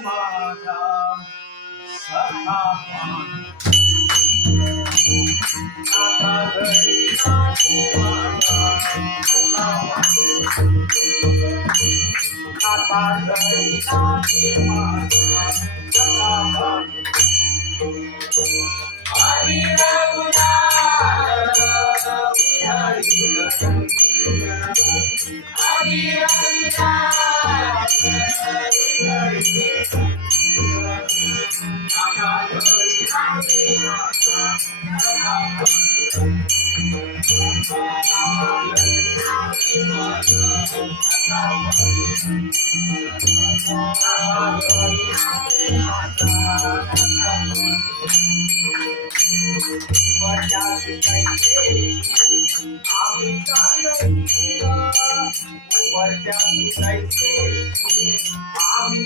माझा सखा आता घरी नाही माझा आता घरी नाही माझा सखा हरी रघुनाथ हरी रघुनाथ आम्ही